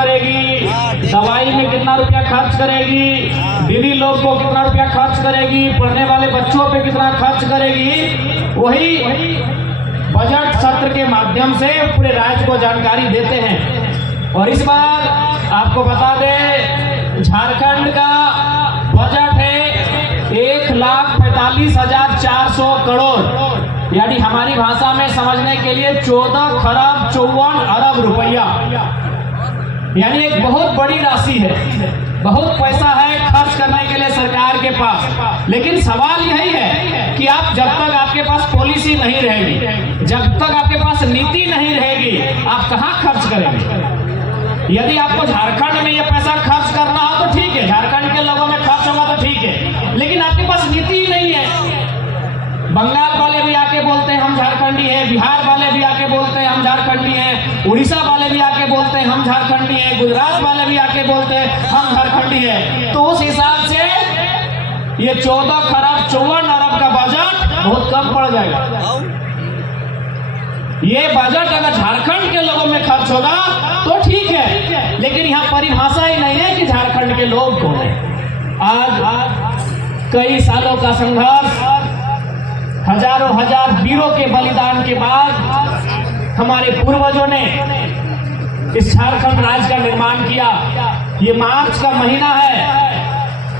करेगी, दवाई में कितना रुपया खर्च करेगी, दीदी लोग को कितना रुपया खर्च करेगी, पढ़ने वाले बच्चों पे कितना खर्च करेगी, वही बजट सत्र के माध्यम से पूरे राज्य को जानकारी देते हैं। और इस बार आपको बता दें, झारखंड का बजट है 1,45,400 करोड़, यानी हमारी भाषा में समझने के लिए 14,54 अरब रुपया, यानी एक बहुत बड़ी राशि है, बहुत पैसा है खर्च करने के लिए सरकार के पास। लेकिन सवाल यही है कि आप जब तक आपके पास पॉलिसी नहीं रहेगी, जब तक आपके पास नीति नहीं रहेगी, आप कहाँ खर्च करेंगे? यदि आपको झारखंड में ये पैसा खर्च करना हो तो ठीक है, झारखंड के लोगों में खर्च होगा तो ठीक है, लेकिन आपके पास नीति नहीं है। बंगाल वाले भी आके बोलते हैं हम झारखंडी हैं, बिहार वाले भी आके बोलते हैं हम झारखंडी हैं, उड़ीसा वाले भी आके बोलते हैं हम झारखंडी हैं, गुजरात वाले भी आके बोलते हैं हम झारखंडी हैं। तो उस हिसाब से ये 14,54 अरब का बजट बहुत कम पड़ जाएगा। ये बजट अगर झारखंड के लोगों में खर्च होगा तो ठीक है, लेकिन यहाँ परिभाषा ही नहीं है कि झारखंड के लोग कौन है। आज कई सालों का संघर्ष, हजारों हजार वीरों के बलिदान के बाद हमारे पूर्वजों ने इस झारखंड राज्य का निर्माण किया। ये मार्च का महीना है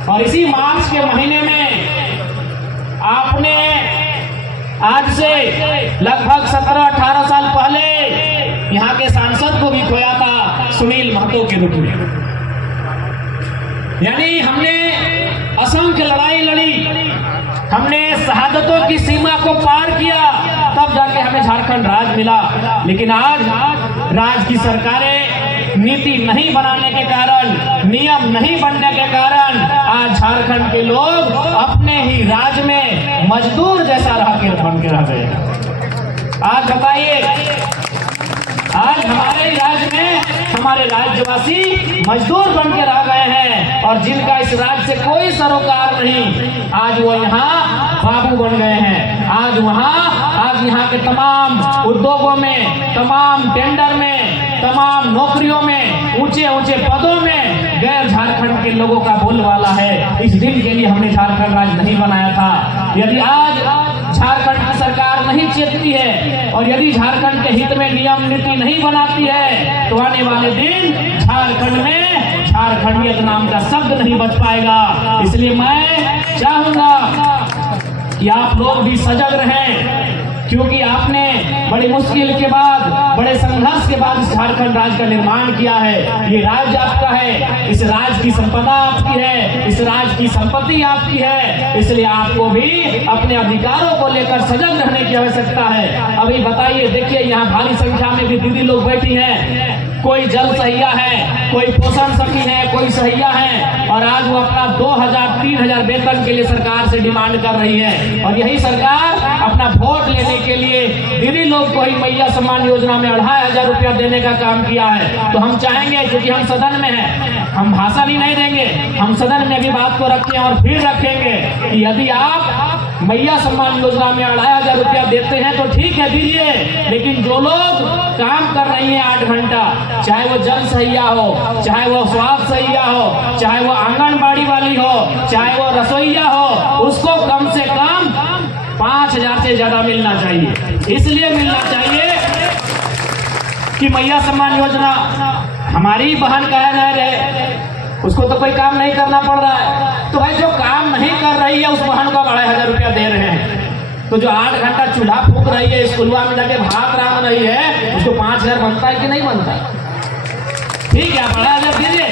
और इसी मार्च के महीने में आपने आज से लगभग 17-18 साल पहले यहाँ के सांसद को भी खोया था, सुनील महतो के रूप में। यानी हमने असंख्य लड़ाई लड़ी, हमने शहादतों की सीमा को पार किया, तब जाके हमें झारखंड राज्य मिला। लेकिन आज राज्य की सरकारें नीति नहीं बनाने के कारण, नियम नहीं बनने के कारण आज झारखंड के लोग अपने ही राज्य में मजदूर जैसा बन के रह गए। आज बताइए, आज हमारे राज्य में हमारे राज्यवासी मजदूर बन के रह गए हैं और जिनका इस राज्य से कोई सरोकार नहीं, आज वो यहाँ बाबू बन गए हैं। आज यहाँ के तमाम उद्योगों में, तमाम टेंडर में, तमाम नौकरियों में, ऊंचे ऊंचे पदों में गैर झारखंड के लोगों का बोलबाला है। इस दिन के लिए हमने झारखंड राज्य नहीं बनाया था। यदि आज झारखंड की सरकार नहीं चेतती है और यदि झारखंड के हित में नियम नीति नहीं बनाती है तो आने वाले दिन झारखंड में झारखंडियत नाम का शब्द नहीं बच पाएगा। इसलिए मैं चाहूंगा कि आप लोग भी सजग रहें, क्योंकि आपने बड़ी मुश्किल के बाद, बड़े संघर्ष के बाद इस झारखंड राज्य का निर्माण किया है। ये राज्य आपका है, इस राज्य की संपदा आपकी है, इस राज्य की संपत्ति आपकी है। इसलिए आपको भी अपने अधिकारों को लेकर सजग रहने की आवश्यकता है। अभी बताइए, देखिए यहाँ भारी संख्या में भी दीदी लोग बैठी हैं, कोई जल सहिया है, कोई पोषण सखी है, कोई सहिया है, और आज वो अपना 2,000-3,000 वेतन के लिए सरकार से डिमांड कर रही है। और यही सरकार अपना वोट लेने के लिए दीदी लोग को ही मैया सम्मान योजना में 2,500 रुपया देने का काम किया है। तो हम चाहेंगे, क्योंकि हम सदन में हैं, हम भाषण ही नहीं देंगे, हम सदन में भी बात को रखें और फिर रखेंगे कि यदि आप मैया सम्मान योजना में 2,500 रुपया देते हैं तो ठीक है, दीजिए, लेकिन जो लोग काम कर रही हैं 8 घंटा, चाहे वो जल सहिया हो, चाहे वो स्वास्थ्य सहिया हो, चाहे वो आंगनबाड़ी वाली हो, चाहे वो रसोईया हो, उसको कम से कम 5,000 से ज्यादा मिलना चाहिए। इसलिए मिलना चाहिए कि मैया सम्मान योजना हमारी बहन कह रहे, उसको तो कोई काम नहीं करना पड़ रहा है, तो भाई जो काम नहीं कर रही है उस बहन को 2,500 रुपया दे रहे हैं। तो जो 8 घंटा चूल्हा फूंक रही है, स्कूलवा में जाके भात रांध रही है, उसको 5,000 बनता है कि नहीं बनता? ठीक है, 2,500 दीजिए,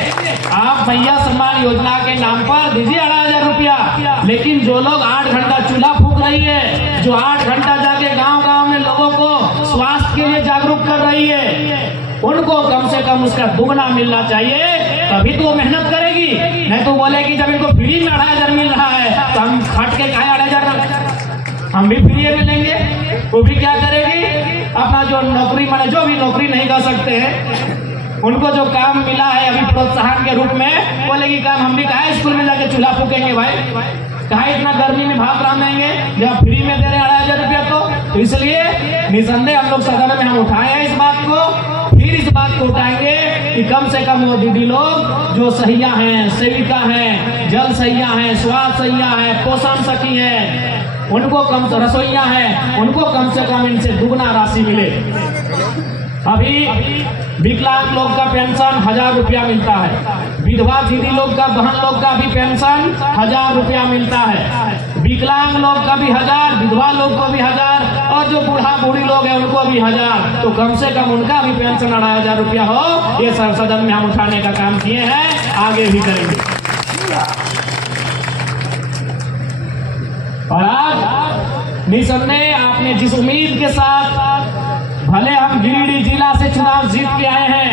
आप मैया सम्मान योजना के नाम पर दीजिए 2,500 रुपया। लेकिन जो लोग 8 घंटा चूल्हा फूंक रही है, जो 8 घंटा जाके गांव-गांव में लोगों को स्वास्थ्य के लिए जागरूक कर रही है, उनको कम से कम उसका दुगना मिलना चाहिए, तभी तो वो मेहनत करेगी। नहीं तो बोलेगी जब इनको फ्री में 2,500 मिल रहा है तो हम खट के काहे 2,500 हम भी फ्री में लेंगे। वो भी क्या करेगी, अपना जो नौकरी, माने जो भी नौकरी नहीं कर सकते हैं, उनको जो काम मिला है अभी प्रोत्साहन के रूप में, बोलेगी काम हम भी कहा स्कूल में जाके चूल्हा फूकेंगे, भाई कहा इतना गर्मी में भाप रांधेंगे जब फ्री में दे रहे 2,500 रुपया। तो इसलिए निसंदेह हम लोग सदन में हम उठाए हैं इस बात को, फिर इस बात को उठाएंगे कि कम से कम वो दीदी लोग जो सहिया हैं, सेविका हैं, जल सहिया हैं, स्वास्थ्य सहिया है, पोषण सखी है, उनको कम रसोइया है, उनको कम से कम इनसे दुगना राशि मिले। अभी विकलांग लोग का पेंशन 1000 रुपया मिलता है, विधवा दीदी लोग का, बहन लोग का भी पेंशन 1000 रुपया मिलता है, विकलांग लोग का भी 1000, विधवा लोग को भी 1000, और जो बूढ़ा बूढ़ी लोग हैं उनको भी 1000। तो कम से कम उनका भी पेंशन 2500 रुपया हो, ये सदन में हम उठाने का काम किए हैं, आगे भी करेंगे। और आज निसंदेह आपने जिस उम्मीद के साथ, भले हम गिरिडीह जिला से चुनाव जीत के आए हैं,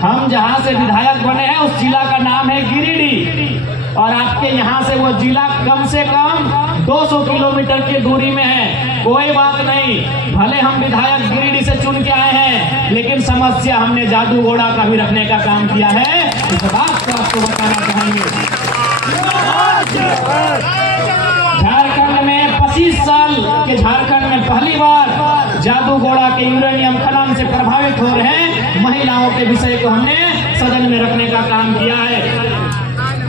हम जहां से विधायक बने हैं उस जिला का नाम है गिरिडीह, और आपके यहां से वो जिला कम से कम 200 किलोमीटर की दूरी में है। कोई बात नहीं, भले हम विधायक गिरिडीह से चुन के आए हैं, लेकिन समस्या हमने जादूगोड़ा का भी रखने का काम किया है, इस बात को आपको बताना चाहेंगे। झारखंड में 25 साल के झारखंड में पहली बार जादूगोड़ा के यूरेनियम खनन से प्रभावित हो रहे महिलाओं के विषय को हमने सदन में रखने का काम किया है।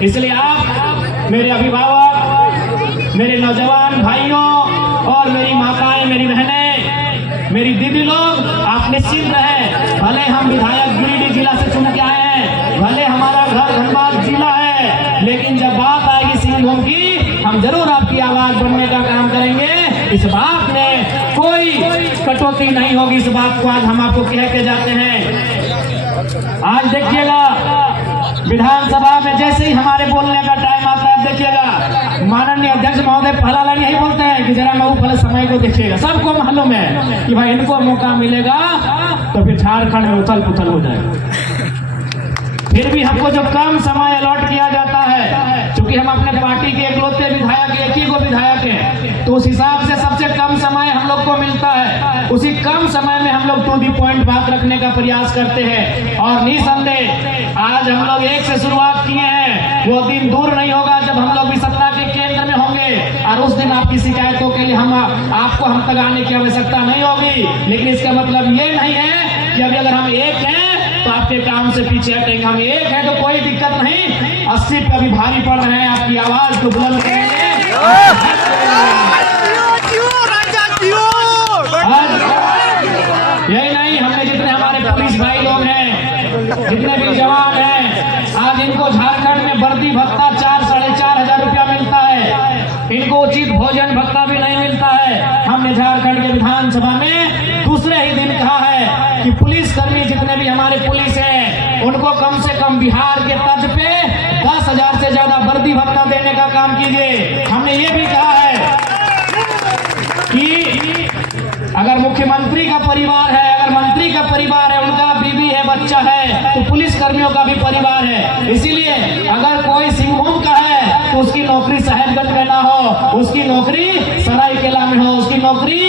इसलिए आप मेरे अभिभावक, मेरे नौजवान भाइयों और मेरी माताएं, मेरी बहनें, मेरी दीदी लोग, आप निश्चिंत रहें। भले हम विधायक गिरिडीह जिला से चुन के आए हैं, भले हमारा घर धनबाद जिला है, लेकिन जब बात आएगी सिंहभूम की, हम जरूर आपकी आवाज बनने का काम करेंगे। इस बात में कोई कटौती नहीं होगी, इस बात को आज हम आपको कह के जाते हैं। आज देखिएगा विधानसभा में जैसे ही हमारे बोलने का टाइम आता है, देखिएगा माननीय अध्यक्ष महोदय पहला लाइन यही बोलते हैं कि जरा मैं पहले समय को देखिएगा। सबको मालूम है कि भाई इनको मौका मिलेगा तो फिर झारखंड में उथल पुथल हो जाएगा। फिर भी हमको जो कम समय अलॉट किया जाता है, क्योंकि हम अपने पार्टी के इकलौते विधायक, एक ही को विधायक हैं, तो उस हिसाब से सबसे कम समय हम लोग को मिलता है। उसी कम समय में हम लोग टू दी पॉइंट बात रखने का प्रयास करते हैं। और निसंदेह आज हम लोग एक से शुरुआत किए हैं, वो दिन दूर नहीं होगा जब हम लोग भी सत्ता के केंद्र में होंगे, और उस दिन आपकी शिकायतों के लिए आपको हम तक आने की आवश्यकता नहीं होगी। लेकिन इसका मतलब ये नहीं है कि अभी अगर हम एक हैं तो आपके काम से पीछे हटेंगे। हम एक हैं तो कोई दिक्कत नहीं, 80 पे अभी भारी पड़ रहे हैं, आपकी आवाज को बुलंद करेंगे। यही नहीं, हमने जितने हमारे पुलिस भाई लोग हैं, जितने भी जवान हैं, आज इनको झारखंड में वर्दी भत्ता 4-4.5 हजार रुपया मिलता है, इनको उचित भोजन भत्ता भी नहीं मिलता है। हमने झारखंड के विधानसभा में दूसरे ही दिन कहा है कि पुलिस कर्मी जितने भी हमारे पुलिस हैं, उनको कम से कम बिहार के तर्ज पे 10,000 से ज्यादा वर्दी भत्ता देने का काम कीजिए। हमने ये भी कहा है कि अगर मुख्यमंत्री का परिवार है, अगर मंत्री का परिवार है, उनका बीवी है, बच्चा है, तो पुलिस कर्मियों का भी परिवार है। इसीलिए अगर कोई सिंहभूम का है तो उसकी नौकरी साहेबगंज में ना हो, उसकी नौकरी सरायकेला में हो, उसकी नौकरी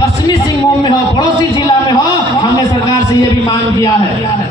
पश्चिमी सिंहभूम में हो, पड़ोसी जिला में हो। हमने सरकार से ये भी मांग किया है।